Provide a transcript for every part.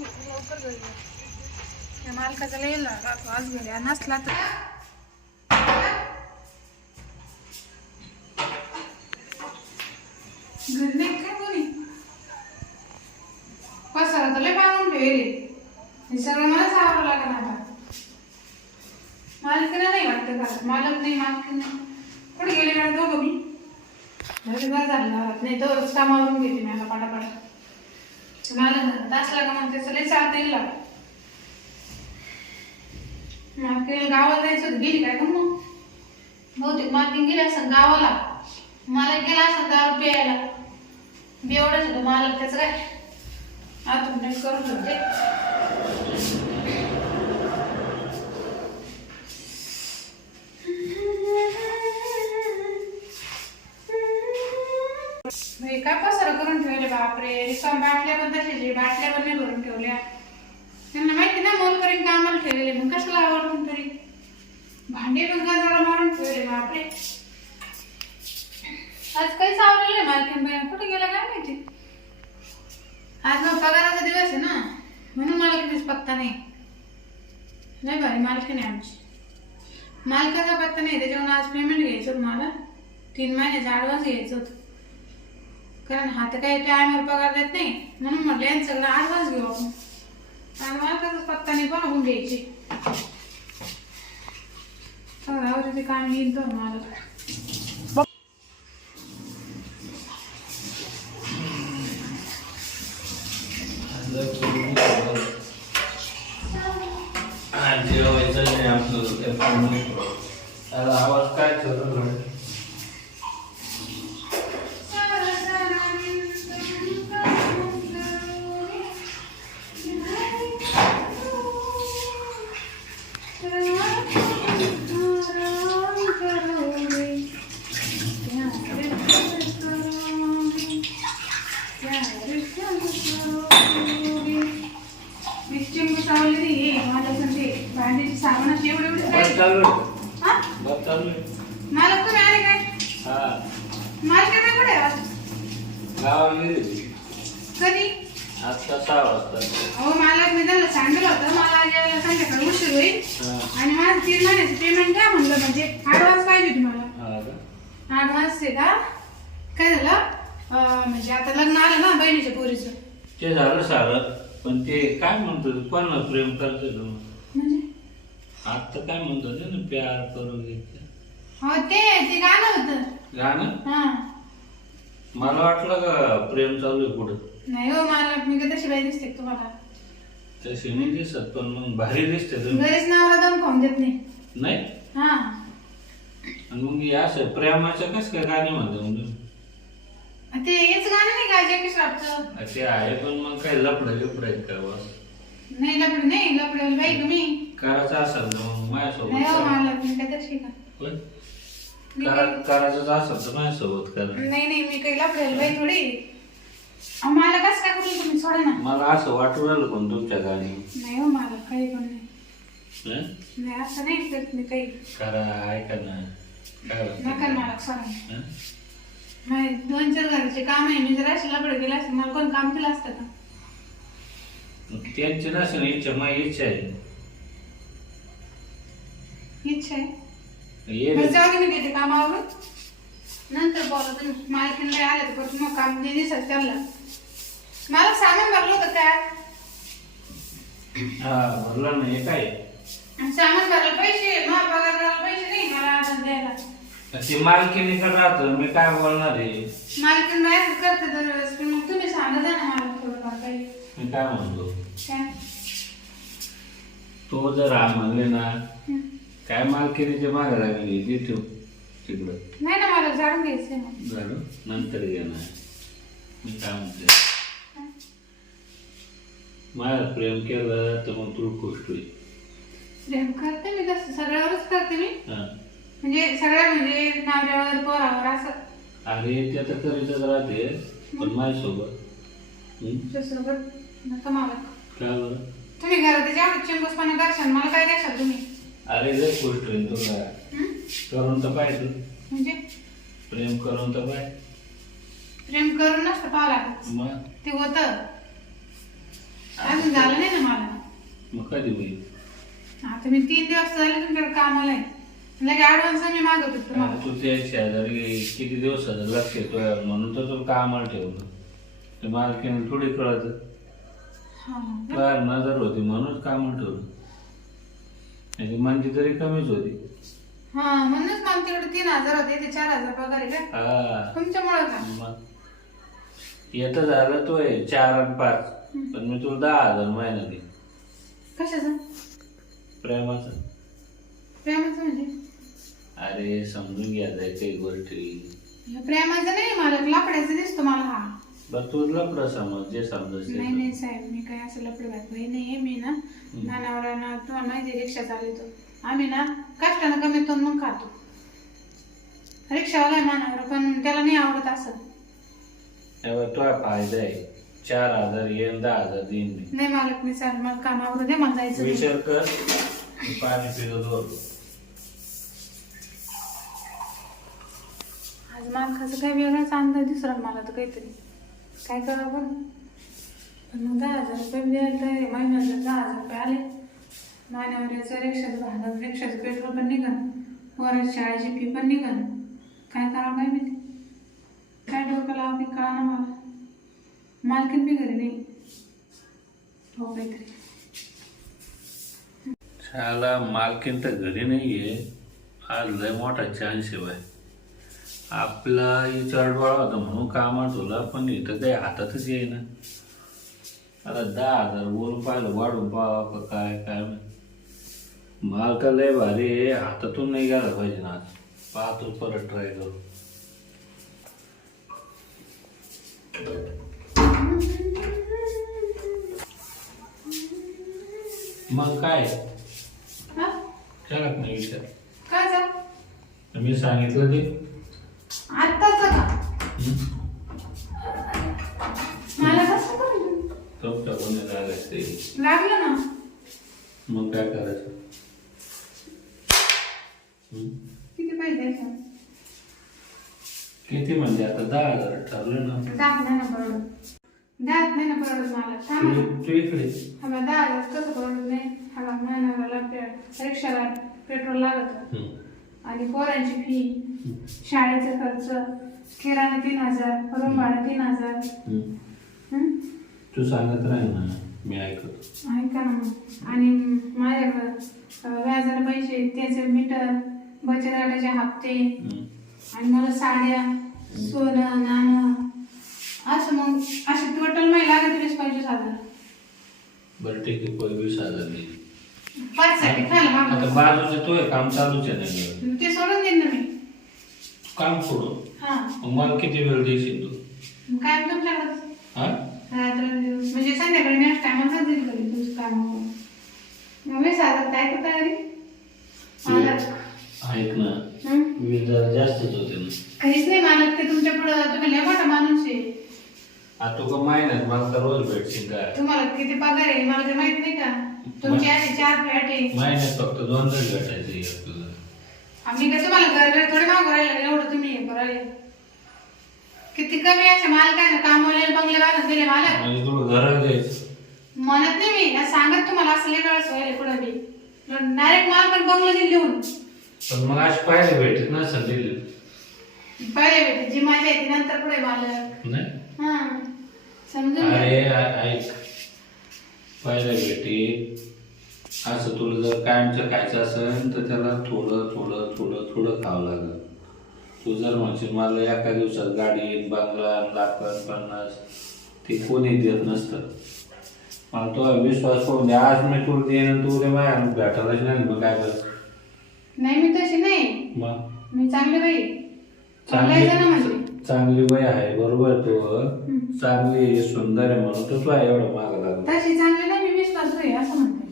लवकर घरी ये. त्या मालकाचा लय येईल राहतो. आज घरी आणि नसला तर. घरी नाही काय कोणी? पसारा ठेवले. हे सगळं मला सावरावं लागेल आता. मालकीला नाही वाटतं घरात मालक नाही मालकी नाही. कुठे गेले मॅडम दोघं मी? बरं झालं घरात नाही तरच कामावरून घेते मी आता पाटापाट. मला घरात लागा का मग त्याचं लय चालता गावाला जायचं गेली काय का मग? बहुतेक मालकीन गेली असं गावाला. मला गेला असं दारू प्यायला. बेवडच होतं मला त्याचं काय. आता करून होते बापरे रिकाम बाटल्या पण तशाच बाटल्या पण नाही भरून ठेवल्या. त्यांना माहिती ना मोल करीन कामाला ठेवलेले मग कशाला आवडून तरी? भांडे पण गंजाला मारून ठेवले बापरे. आज काहीच आवडलं नाही मालकीन बाई कुठे गेला काय माहिती? आज मग पगाराचा दिवस आहे ना म्हणून मला कितीच पत्ता नाही. नाही भारी मालकीन आहे आमची. मालकाचा पत्ता नाही त्याच्यावर आज पेमेंट घ्यायचं होतं मला. तीन महिन्याचा ॲडव्हान्स घ्यायचं होतं. कारण हा तर काही टायमवर पगार देत नाही. म्हणून म्हटलं यांचं सगळं ॲडव्हान्स घेऊ आपण. आणि मालकाचाच पत्ता नाही पण आपण घ्यायची सगळं आवडते काम येईल तर मला. जेवायचं नाही आपलं ते पण नको. त्याला आवाज काय करत नाही भांडीची साबणाची एवढी एवढी बस राहिली. चालू आहे. हा? बस चालू आहे. मला तुम्ही आले काय हा. काय कुठे आहे आज? गावाला गेली कधी? सहा वाजता. अहो मी त्यांना सांगितलं होतं मला आज यायला संध्याकाळी उशीर होईल. हा. आणि माझं तीन महिन्याचं पेमेंट द्या म्हणलं म्हणजे ॲडव्हान्स पाहिजे तुम्हाला हा का? ॲडव्हान्स आहे का? काय झालं? अं, म्हणजे आता लग्न आलं ना बहिणीच्या पोरीचं. ते झालं सारं पण ते काय म्हणतो ते? कोणाला प्रेम करतो तू? म्हणजे? आता काय म्हणतो ते ना प्यार करू घेतलं. हो ते ते गाणं होतं. गाणं? हा. मला वाटलं का प्रेम चालू आहे पुढं नाही हो मला मी का तशी बाई दिसते का तुम्हाला? तशी नाही दिसत पण मग भारी दिसते तुम्ही. घरीच नावाला दम खाऊन देत नाही. नाही? हा. आणि मग हे असं प्रेमाचं कसं काय गाणे म्हणतो मग तुम्ही? ते हेच गाणं नाही का जॅकी श्रॉफचं ते आहे पण मग काय लपडं लिपडं आहेत का बस? नाही लपडे नाही लपडे बाई मी करायचं असेल तर मग माझ्यासोबत नाही हो करा. मला मी तशी का? होय? मी करा- काही- करायचं असेल तर माझ्यासोबत करा. नाही नाही मी काही लपडेल बाई थोडी. अहो, मला कसं काय करू तुम्ही सोडा ना. मला असं वाटू राहिलं पण तुमच्या गाणी. नाही हो मला काही पण नाही. हं? नाही असं नाही करत मी काही. करा ऐका ना. काय नका वाटतं? ना मला सोडा. हं? नाही दोन चार घराचे काम आहे. मी जर अशी लपडे गेला असते मला कोण काम केलं असतं का? त्यांची नसेल इच्छा माझी इच्छा आहे. इच्छा आहे? ये जाऊ दे मी घेते नंतर बोला तुम्ही मालकीनला आले तर परत मग काम दिली सर त्यांना. मला सामान भरलं होतं काय हा भरला ना हे काय? आणि सामान पैसे पगार पैसे नाही मला आज द्यायला. ती मालकीने राहतं मी काय बोलणार आहे? मालकीन बाहेर करते दरवेळेस पण मग तुम्ही सांगा द्या ना मला थोडंफार काही. मी काय म्हणतो? काय? तो जर म्हणले ना हं. काय मालकीनीच्या मागे लागली ती ठेव तिकडं. नाही ना मला जाणून घ्यायचंय मग झालं? नंतर घेणार मी काय म्हणते? माझ्या प्रेम केलं तर मग तू खुश होईल. प्रेम करते मी तसं. सगळ्यावरच करते मी. हा. म्हणजे सगळ्या म्हणजे नवऱ्यावर पोरावर असं. अरे ते तर करीतच राहते पण माझ्यासोबत. हं? नका मला काय बरं? तुम्ही घरात जेवढं चिंबूसपणा करशाल मला काय द्याल तुम्ही? अरे लय खुश होईल तुला? करून तर पाहिजे म्हणजे? प्रेम करून तर पाय. प्रेम करून नसतं पाहावं लागत. मग? ते होतं. अजून झालं कधी होईल? आता मी तीन दिवस झाले तुमच्याकडे कामाला आहे. लगे ऍडव्हान्स मी मागत होते तुम्हाला तू त्या शेजारी किती दिवस झालं? लक्ष येतोय म्हणून तर तुला कामाला ठेवलं. ते मालकीने थोडी कळत. हा नजर होती. म्हणूनच कामाला ठेवलं. म्हणजे म्हणजे तरी कमीच होती. हा म्हणूनच मला तिकडे तीन हजार होते ते चार हजार पगार आहे काय हा. तुमच्यामुळे का? मग येतं झालं तो आहे चार आणि पाच. पण मी तुला दहा हजार महिना दे कशाचं? प्रेमाचं. प्रेमाचं म्हणजे? अरे समजून घ्यायचं काही गोष्टी. हे प्रेमाचं नाही मला लाकडाचं दिसतो मला हा. बरं तू लपडं समज जे समजत नाही नाही साहेब मी काय असं लपड बाई नाहीये मी ना नानावर ना तुम्हाला माहिती रिक्षा चालवतो. आम्ही ना कष्टानं कमी तो मग खातो. रिक्षावाला आहे मानावर पण त्याला नाही आवडत असं. तो फायदा आहे. चार हजार येईन दहा हजार देईन मी. नाही मालक मी चाल मला कामावर दे मला जायचं नाही. विचार कर. मी पाणी पितो दोन आज मालकाचं काही वेगळाच अंदाज दिसला मला तर काहीतरी. काय करावं पण पण मग दहा हजार रुपये द्यायला तर महिन्याचे दहा हजार रुपये आले महिन्यावर रिक्षाचं भाडं रिक्षाचं पेट्रोल पण निघन वराची शाळेची फी पण निघन काय करावं काय माहिती काय डोकं लावा मी कळा ना मला मालकीन बी घरी नाही हो काहीतरी शाळा मालकीन तर घरी नाही आहे आज लय मोठा चान्स शिवाय आपला विचार डोळा होता म्हणून कामात होला पण इथं काही हातातच येईना. आता दहा हजार बोलून पाहिलं वाढून पाहा का काय काय. माल तर लय भारी आहे हातातून नाही गेला पाहिजे ना. आज पाहतो परत ट्राय करू मग काय? हा? केला का नाही विचार. काय झालं मी सांगितलं ते. लागलं ना. मग काय करायचं? किती पैसे द्यायचे किती म्हणजे? आता दहा हजार ठरलं ना. दात नाही ना पडत दात नाही ना पडत मला. थांब. ना. तू तू इकडे. हवा दहा हजार कसं पडत नाही? हवा महिन्याला पे- रिक्षाला पेट्रोल लागत. आणि पोरांची फी शाळेचा खर्च किराणा तीन हजार रूम भाडं तीन हजार. हं? तू सांगत राहील ना. मी ऐकतो ऐका ना मग आणि माझ्याकडं अं, व्याजाला पैसे त्याचे मीटर बचत गटाचे हप्ते. आणि मला साड्या सोनं नाणं असं मग असे टोटल मला लागत वीस पंचवीस हजार. बरं ठीक आहे पंचवीस हजार दे. पाच साठी खायला आता मागं बाजूचे तो काम चालूच आहे नाही ते सोडून देईन ना मी. काम सोडून? हा. मग मला किती वेळ देशील तू? काय तुमच्याकडं? हा? रात्र दिवस म्हणजे संध्याकाळी नेक्स्ट टायमाला जाईल कधी तुझं काम वीस हजार काय करता तयारी? ऐक ना? वीज जरा जास्तच होते ना. काहीच नाही मानत ते तुमच्या पुढं तुम्ही लय मोठा माणूस आहे. आता तू का महिन्यात मला तर रोज भेटशील काय तुम्हाला किती पगार आहे मला ते माहीत नाही का? तुमची असे चार फ्लॅट आहे. महिन्यात फक्त दोन तरी भेटायचे आम्ही कसं मला घर घर थोडे मागू राहिले एवढं तुम्ही हे करायला. किती कमी असे मालकाचे कामवाले बंगले बांधून दिले मालक. म्हणजे घरात द्यायचं. म्हणत नाही मी. सांगत तुम्हाला असं लय वेळा व्हायला पुढे मी. डायरेक्ट माल पण बंगला दिली लिहून पण मग आज पाहायला भेटत ना दिली. पहिले भेटे जी मजा येते नंतर पुढे मालक. नाही? हा. समजून घ्या. अरे आ- ऐक. पाहायला भेटी असं तुला जर कायमचं खायचं असेल तर त्याला थोडं थोडं थोडं थोडं खावं लागेल. तू जर म्हणशील मला एका दिवसात गाडी बंगला लाकड पन्नास ते कोणी देत नसतं. मला तो विश्वास करून दे. आज मी तुला देईन तू उद्या माझ्या भेटायलाच नाही मग काय करायचं नाही मी तशी नाही. मग? मी चांगली बाई. चांगली म्हणजे चांगली बाई आहे बरोबर तो. चांगली आहे, सुंदर आहे म्हणून तो तुला एवढं माग लागला. तशी चांगली नाही मी विश्वास आहे असं म्हणते.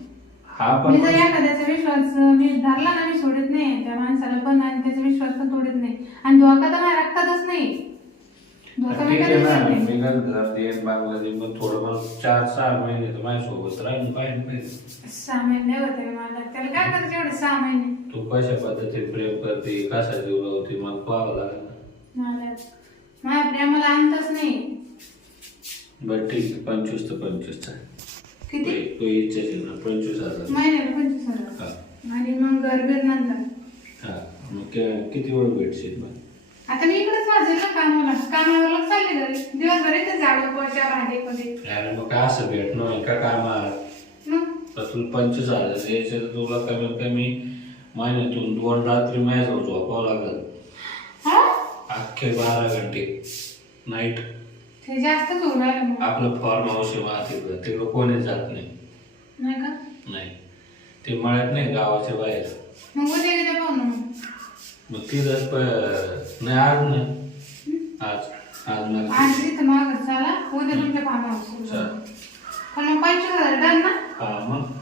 हा मी पण जर एखाद्याचा विश्वास मी धरला ना मी सोडत नाही त्या माणसाला पण आणि त्याचा विश्वास पण तोडत नाही. आणि धोका तर माझ्या रक्तातच नाही. धोका मी ठीक आहे कधीच ना देत नाही. मी नंतर ते बांगलादेश मग थोडं मला चार सहा महिने तर माझ्यासोबत राहील पाहिजे पाहिजे सहा महिने होते मला. त्याला काय करायचं एवढे सहा महिने? तू कशा पद्धतीने प्रेम करते कसा जीव लावते मला पाहावं लागेल ना. मला माझ्या प्रेमाला अंतच नाही. बरं ठीक आहे पंचवीस तर पंचवीस आहे. किती? ना पंचवीस हजार महिन्याला पंचवीस हजार हा. आणि मग घर बीर नंतर हा मग किती वेळ भेटशील मग? आता मी इकडेच वाजेल ना कामाला कामावर चालले घरी. दिवसभर इथे झाडू पोचा भांडे अरे मग काय असं भेटणं आहे का कामात मग? तर तुला पंचवीस हजार द्यायचे तर तुला कमीत कमी महिन्यातून दोन रात्री माझ्याजवळ झोपावं लागल. हा? अख्खे बारा घंटे. नाईट ते होऊ राहिलं मग. आपलं फॉर्म हाऊस आहे मला तिकडं कोणीच जात नाही. नाही का? नाही. ते मळ्यात नाही गावाच्या बाहेर. मग उद्या पाहू ना मग. मग तिथंच प- नाही आज नाही. आज आज मला आज तिथं चला. उद्या तुमच्या सुरू चल. पण मग पंचवीस हजार डन ना? हा मग.